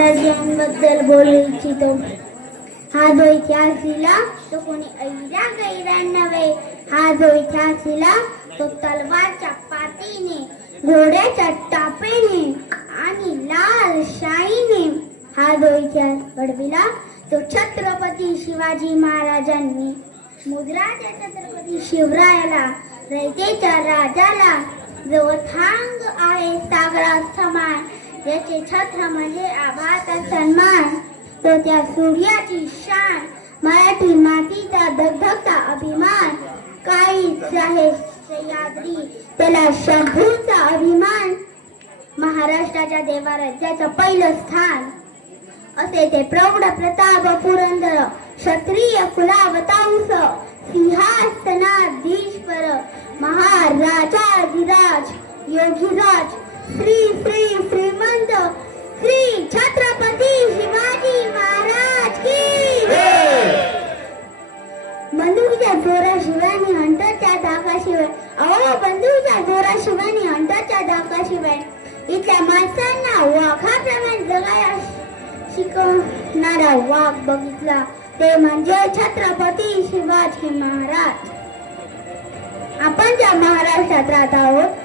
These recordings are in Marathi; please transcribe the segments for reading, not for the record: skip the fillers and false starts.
बद्दल बोलू इच्छितो. हा जो इतिहास लिहिला तो कोणी ऐरा गैरा नव्हे. हा जो इतिहास लिहिला तो तलवारच्या पातीने, घोड्याच्या टापेने आणि लाल शाईने हा जो इतिहास घडविला तो छत्रपती शिवाजी महाराजांनी. मुद्राच्या छत्रपती शिवरायाला, रयतेच्या राजाला जो थांग आहे सागरा समान, याचे छत्र म्हणजे आभाचा सन्मान. तो त्या सूर्याची शान, मराठी मातीचा धगधगता अभिमान. काळीच आहे सह्याद्री, त्याला शंभूचा अभिमान. महाराष्ट्राच्या देवाराज्याचं पहिलं स्थान असे ते प्रौढ प्रताप पुरंदर. क्षत्रिय कुलावतांस, सिंहासनाधीश्वर, महाराजाधिराज, योगीराज, श्री श्री श्रीमंत श्री छत्रपती शिवाजी महाराज की. बंदुकीच्या जोराशिवाय आणि अंतरच्या धाकाशिवाय, अहो बंदुकीच्या जोराशिवाय आणि अंतरच्या धाकाशिवाय इथल्या माणसांना वाघाप्रमाणे जगायला शिकवणारा वाघ बघितला ते म्हणजे छत्रपती शिवाजी महाराज. आपण ज्या महाराष्ट्रात राहत आहोत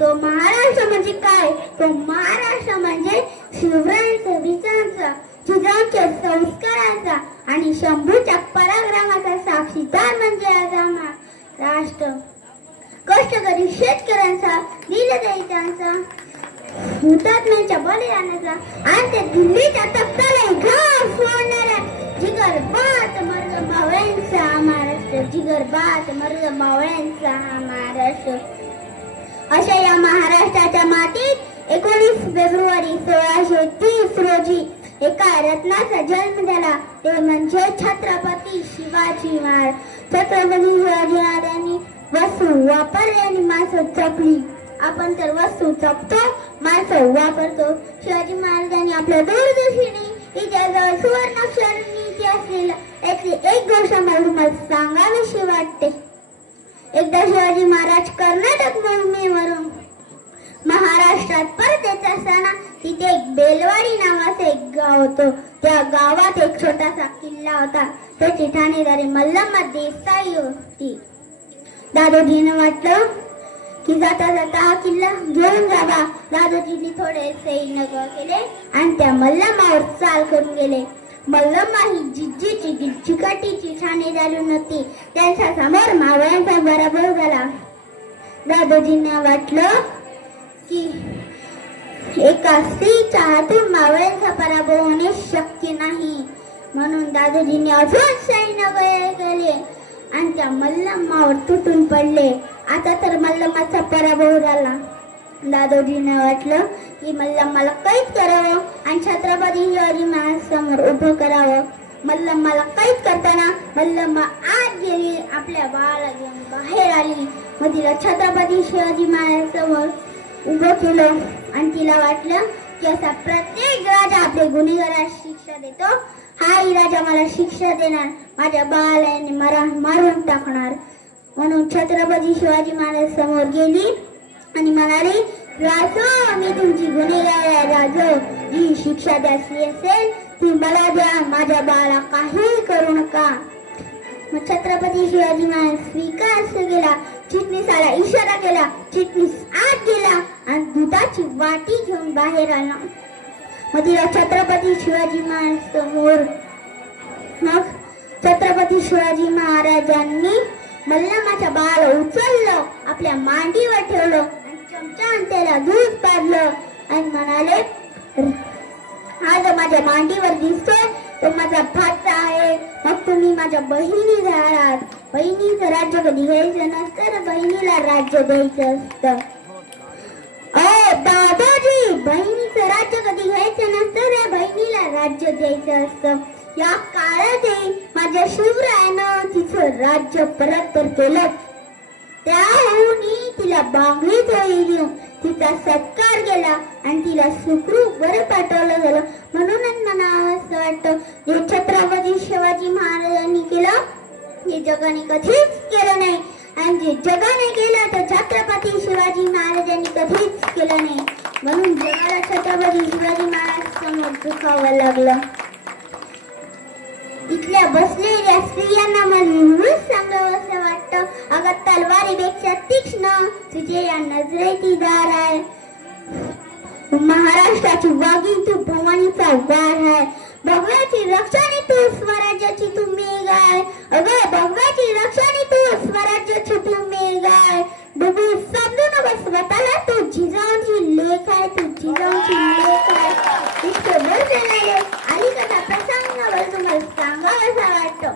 तो महाराष्ट्र म्हणजे काय? तो महाराष्ट्र म्हणजे शिवरायांचा विचारांचा, जिजाऊंच्या संस्कारांचा आणि शंभूच्या पराक्रमाचा साक्षीदार म्हणजे आज महाराष्ट्र. कष्टकरी शेतकऱ्यांचा, दीनदलितांचा, हुतात्म्यांच्या बलिदानाचा आणि ते दिल्लीच्या तख्ताला घास फोडणाऱ्या जिगरबाज मर्द मावळ्यांचा हा महाराष्ट्र. जिगरबाज मर्द मावळ्यांचा हा महाराष्ट्र. अशा या महाराष्ट्राच्या मातीत 19 फेब्रुवारी 1630 रोजी एका रत्नाचा जन्म झाला ते म्हणजे छत्रपती शिवाजी महाराज. छत्रपती शिवाजी महाराजांनी वस्तू वापरली आणि माणसं जपली. आपण तर वस्तू जपतो, माणसं वापरतो. शिवाजी महाराजांनी आपल्या दूरदर्शनी इतिहासावर सुवर्णाक्षरांनी इतिहास लिहिला. यातली एक गोष्ट मला तुम्हाला सांगावीशी वाटते. एकदा शिवाजी महाराज कर्नाटक मोहिमेवरून महाराष्ट्रात परत येत असताना तिथे एक बेलवाडी नावाचं एक गाव होतं. त्या गावात एक छोटासा किल्ला होता. त्याची ठाणेदारी मल्लम्मा देसाई होती. दादोजींना वाटलं की जाता जाता हा किल्ला घेऊन जावा. दादोजींनी थोडे सैन्य केले आणि त्या मल्लम्मावर चाल करून गेले. मल्लम्मा ही जिज्जीची चिकाटीची ठाणेदारी नव्हती. त्यांच्या समोर मावळ्यांचा पराभव झाला. दादोजींना वाटलं की एका स्त्रीच्या हातून मावळ्यांचा पराभव होणे शक्य नाही. म्हणून दादोजींनी अजून सैन्य केले आणि त्या मल्लम्मावर तुटून पडले. आता तर मल्लम्माचा पराभव झाला. दादोजींना वाटलं की मल्लम्माला कैद करावं आणि छत्रपती शिवाजी महाराज समोर उभं करावं. मल्लम्माला कैद करताना मल्लम्मा आत गेली, आपल्या बाळाला घेऊन बाहेर आली. मग तिला छत्रपती शिवाजी महाराज समोर उभं केलं आणि तिला वाटलं की असा प्रत्येक राजा आपले गुन्हेगाराला शिक्षा देतो, हाही राजा मला शिक्षा देणार, माझ्या बाळाला मारून टाकणार. म्हणून छत्रपती शिवाजी महाराज समोर गेली आणि म्हणाली, राजो मी तुमची गुन्हेगार आहे. राजो जी शिक्षा द्यायची असेल ती मला द्या, माझ्या बाळाला काही करू नका. मग छत्रपती शिवाजी महाराज स्वीकार केला. चिटणीसाला इशारा केला. चिटणीस आत गेला आणि दुधाची वाटी घेऊन बाहेर आला. मग तिला छत्रपती शिवाजी महाराज समोर मग छत्रपती शिवाजी महाराजांनी मल्लम्माच्या बाळाला उचललं, आपल्या मांडीवर ठेवलं आणि चमच्याने त्याला दूध पाजलं आणि म्हणाले, हा जो माझ्या मांडीवर दिसतोय तो माझा भाचा आहे. मग तुम्ही माझ्या बहिणी झालात. बहिणीचं राज्य कधी घ्यायचं नसतं तर बहिणीला राज्य द्यायचं असतं. दादाजी बहिणीचं राज्य कधी घ्यायचं नसतं तर बहिणीला राज्य द्यायचं असतं. या काळातही माझ्या शिवरायानं तिचं राज्य परत तर केलं. त्याहून तिला बांगडी थोडी देऊन तिचा सत्कार केला आणि तिला सुखरूप बरं पाठवलं गेलं. म्हणूनच मला असं वाटतं जे छत्रपती शिवाजी महाराजांनी केलं हे जगाने कधीच केलं नाही आणि जे जगाने केलं तर छत्रपती शिवाजी महाराजांनी कधीच केलं नाही. म्हणून जगाला छत्रपती शिवाजी महाराज समोर दुखावं लागलं. इथल्या बसलेल्या स्त्रियांना मला नेहमीच सांगावं असं वाटतं, अगं तलवारीपेक्षा तीक्ष्ण तुझे या नजरेची दार आहे. महाराष्ट्राची वाघीण तू भवानीचा वार आहे. भगव्याची रक्षणी तू स्वराज्याची तू मेघ आहे. अगं भगव्याची रक्षणी तू स्वराज्याची तू मेघ आहे. डुबू समजू नको स्वतःला, तू जिजाऊची लेख आहे, तू जिजाऊची लेख आहे. इतके बोलले आणि कसा प्रसंग मला तुम्हाला सांगावासा वाटतं.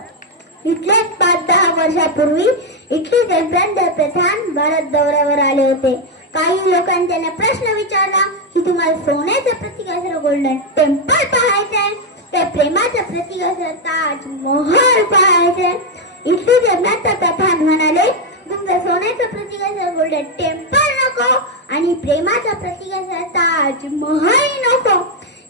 इथलेच 5-10 वर्षापूर्वी इटलीचे पंतप्रधान भारत दौऱ्यावर आले होते. काही लोकांनी त्यांना प्रश्न विचारला की तुम्हाला सोन्याचं प्रतीक असलेलं गोल्डन टेम्पल पाहायचंय, त्या प्रेमाचं प्रतीक असलेलं ताजमहल पाहायचंय. इटलीचे पंतप्रधान म्हणाले तुमचं सोन्याचं प्रतीक असलेलं गोल्डन टेम्पल नको आणि प्रेमाचं प्रतीक असलेलं ताजमहल नको.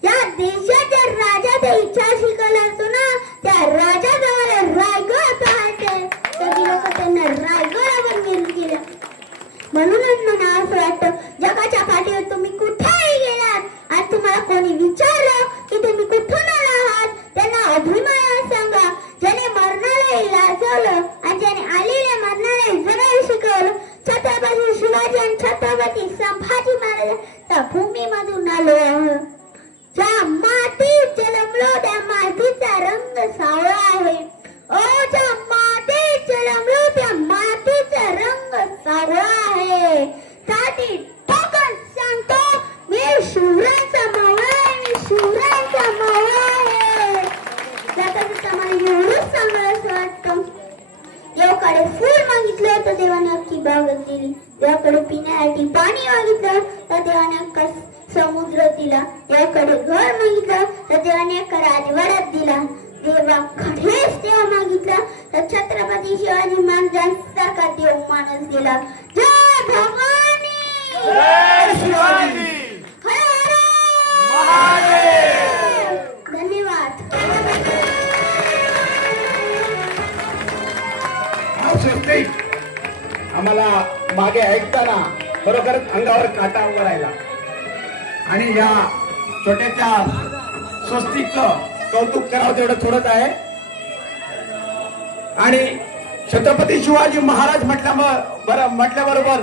या देशाच्या राजाच्या इच्छा शिकवलं असतो ना, त्या राजाजवळ रायगड पाहायचंय. कधी लोक त्यांना रायगडावर निर्णय केलं. म्हणूनच मला असं वाटतं जगाच्या पाठीवर तुम्ही कुठेही गेलात आणि तुम्हाला कोणी विचारलं की तुम्ही कुठून आहात, त्यांना अभिमान सांगा. ज्याने मरणाला लाजवलं आणि ज्याने आलेल्या मरणाला जरा शिकवलं. छत्रपती शिवाजी आणि छत्रपती संभाजी महाराज त्या भूमीमधून आलो आहोत. ज्या मातीत जन्मलो त्या मातीचा रंग सावळा आहे. ओ ज्या मातीत जन्मलो त्या मातीचा रंग सावळा आहे. साठी ठोकून सांगतो मी शिवरायांचा मावळा आहे, मी शिवरायांचा मावळा आहे. त्यातच मला एवढंच सांगायला असं वाटतं. देवाकडे फूल मागितलं तर देवाने अख्खी बागच दिली. देवाकडे पिण्यासाठी पाणी मागितलं तर देवाने अख्खा समुद्र दिला. देवाकडे घर मागितलं तर देवाने अख्खा राजवाड्यात दिला. देवाकडेच देव मागितलं तर छत्रपती शिवाजी महाराजांसारखा देव माणूस गेला. जय भवानी, जय शिवाजी हर हर महादेव. धन्यवाद. आम्हाला मागे ऐकताना खरोखरच अंगावर काटा उभा राहिला आणि या छोट्याच्या स्वस्तिकचं कौतुक करावं तेवढं थोडंच आहे. आणि छत्रपती शिवाजी महाराज म्हटल्याबरोबर